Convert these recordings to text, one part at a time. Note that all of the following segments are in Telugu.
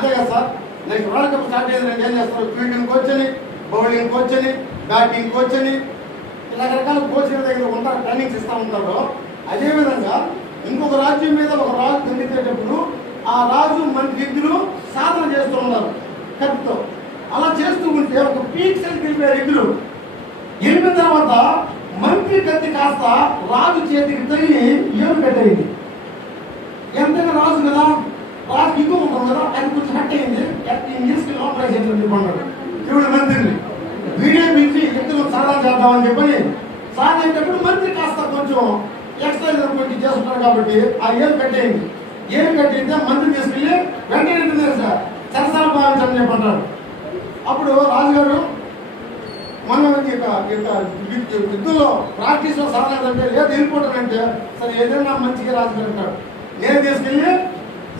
అదే కదా sir. Next world cup start అయ్యింది ఏం చేస్తారు, ఫీల్డింగ్ కోచ్ అని, బౌలింగ్ కోచ్ అని, బ్యాటింగ్ కోచ్ అని రకరకాల కోచ్ల దగ్గర ఉంటారు, ట్రైనింగ్స్ ఇస్తూ ఉంటారు. అదేవిధంగా ఇంకొక రాజ్యం మీద ఒక రాజు దండెత్తేటప్పుడు ఆ రాజు మంత్రి ఇద్దరు సాధన చేస్తూ ఉన్నారు కత్తితో. అలా చేస్తూ ఉంటే ఒక పీక్ సైడ్కి వెళ్ళిపోయారు ఇద్దరు. వెళ్ళిన తర్వాత మంత్రి కత్తి కాస్త రాజు చేతికి తగిలి ఏమి కట్టయింది. ఎంతగా రాజు కదా, రాజు ఇంకో ఉంటాం కదా, అది కొంచెం హట్ అయింది. తీసుకుని లోపల చెప్పన్నాడు శివుడు మంత్రిని. వీడియో పిలిచి ఇద్దరు సాధన చేద్దామని చెప్పని సాధన అయ్యేటప్పుడు మంత్రి కాస్త కొంచెం ఎక్సర్సైజ్ కొంచెం చేస్తుంటారు కాబట్టి ఆ ఏం కట్టేయండి. ఏం కట్టిందే మంత్రి తీసుకెళ్ళి వెంటనే సార్ సరసాల భావించని చెప్పంటారు. అప్పుడు రాజుగారు మనం యుద్ధంలో ప్రాక్టీస్లో సాధన అంటే ఏదో వెళ్ళిపోతానంటే సరే ఏదైనా మంచిగా రాజుగారు అంటాడు. నేను తీసుకెళ్ళి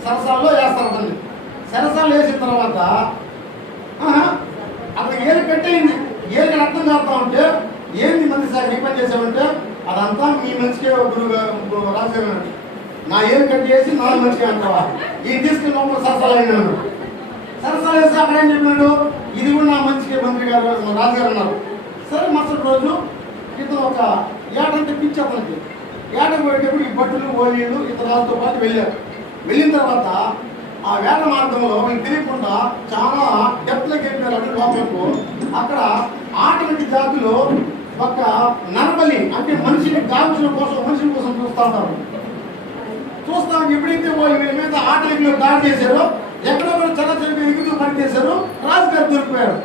సరసాల్లో వేస్తారు అతన్ని. సరసాలు వేసిన తర్వాత అతనికి ఏది కట్టేయండి. ఏది అర్థం చేస్తా ఉంటే ఏంది మంది సార్ ఏ పని చేసామంటే అదంతా మీ మంచిగా గురువు రాజుగారు అండి. నా ఏది కట్టి చేసి నా మంచిగా అంటావా, ఈ తీసుకెళ్ళి లోపల సరసాలు అయినాడు. సరసాలు వేస్తే అక్కడ ఏం చెప్పినాడు, ఇది కూడా నా మంచిగా మంత్రి గారు రాజుగారు అన్నారు. సరే మరుసటి రోజు ఇతను ఒక ఏటంటే పిచ్చి అతనికి. ఏటకు పోయేటప్పుడు ఈ బట్టలు ఓలీలు ఇతను రాజుతో పాటు వెళ్ళారు. వెళ్ళిన తర్వాత ఆ వేట మార్గంలో వీళ్ళు తెలియకుండా చాలా డెప్త్లోకి వెళ్ళినారు అటు లోపలకు. అక్కడ ఆటవికి జాతిలో ఒక నరబలి అంటే మనిషిని గావించడం కోసం మనుషుల కోసం చూస్తూ ఉంటారు. చూస్తాం ఎప్పుడైతే వాళ్ళు వీళ్ళ మీద ఆటవికులు దాడి చేశారో ఎక్కడో కూడా చల్ల చెప్పి ఎగుతూ పని చేశారు. రాజుగారు దొరికిపోయారు.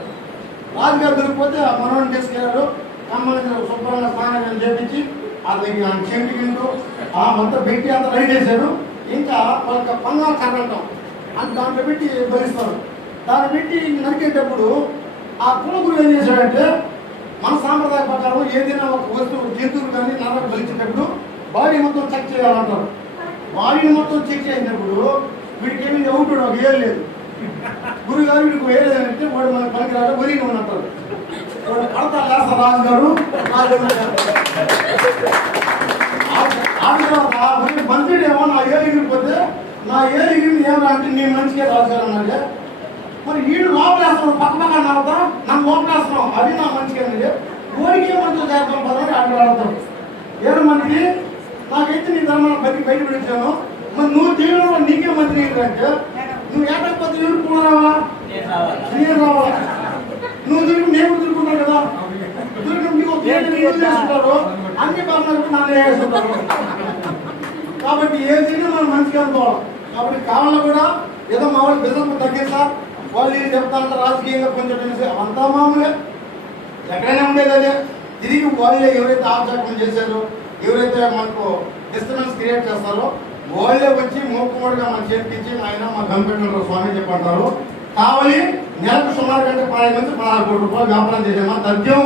రాజుగారు దొరికిపోతే ఆ మనోడిని తీసుకెళ్లారు. కమ్మని శుభ్రంగా స్నానం చేపించి అతనికి చెంటి గిండు మొత్తం పెట్టి అంత రెడీ చేశారు. ఇంకా వాళ్ళకి పంగారు కర్రంటాం అని దాంట్లో పెట్టి భరిస్తారు. దాన్ని పెట్టి నరికేటప్పుడు ఆ కులగురు ఏం చేశాడంటే మన సాంప్రదాయ ప్రకారం ఏదైనా ఒక వస్తువు జంతువులు కానీ నరకు బలిచేటప్పుడు బాడీ మొత్తం చెక్ చేయాలంటారు. బాడీని మొత్తం చెక్ చేసినప్పుడు వీడికి ఏమి అవుతాడు ఒక ఏం లేదు. గురుగారు వీడికి వేయలేదంటే వాడు మన పనికిరాడు వరిగి అంటారు. వాడు పడతా లేస్తారు రాజుగారు. ఆ తర్వాత మంత్రుడు ఏమో నా ఏలిగిరిపోతే నా ఏలిగిరిని ఏమన్నా అంటే నేను మంచిగా రాజుగారు అన్నాడే. మరి వీడు లోపలేస్తాడు పక్క పక్కన నవ్వుతా నన్ను లోపలేస్తున్నావు అది నా మంచిగా అన్నది. ఓడికి మంచిగా చేద్దాం పదని అక్కడ ఆడతాడు. ఏడు మందికి నాకైతే నీ ధర్మాన్ని బయట పెట్టాను. మరి నువ్వు జీవనంలో నీకే మంత్రి అంటే నువ్వు ఏటకపోతే ఎవరు కూడా రావాలా, నేను రావాలా. నువ్వు తిరిగి నేను తిరుగుతున్నావు కదా, తిరిగి మీకు చేస్తుంటారు అన్ని పనులకు నన్ను వేస్తుంటారు. కాబట్టి ఏదైనా మనం మంచిగా అనుకోవాలి. కాబట్టి కావాలని కూడా ఏదో మా వాళ్ళు బిజినెస్ తగ్గిస్తా వాళ్ళు ఏం చెప్తా ఉంటారు రాజకీయంగా కొంచెం అంతా మామూలే ఎక్కడైనా ఉండేది. అదే తిరిగి వాళ్ళే ఎవరైతే ఆబ్జెక్షన్ చేశారో ఎవరైతే మనకు డిస్టర్బెన్స్ క్రియేట్ చేస్తారో వాళ్ళే వచ్చి మూకుమ్మడిగా మన చేతికిచ్చి ఆయన మా కంప్యూటర్ స్వామి చెప్పంటారు. కావాలి నెలకు సుమారు కంటే 10 నుంచి 16 కోట్ల రూపాయలు వ్యాపారం చేసామా తథ్యం.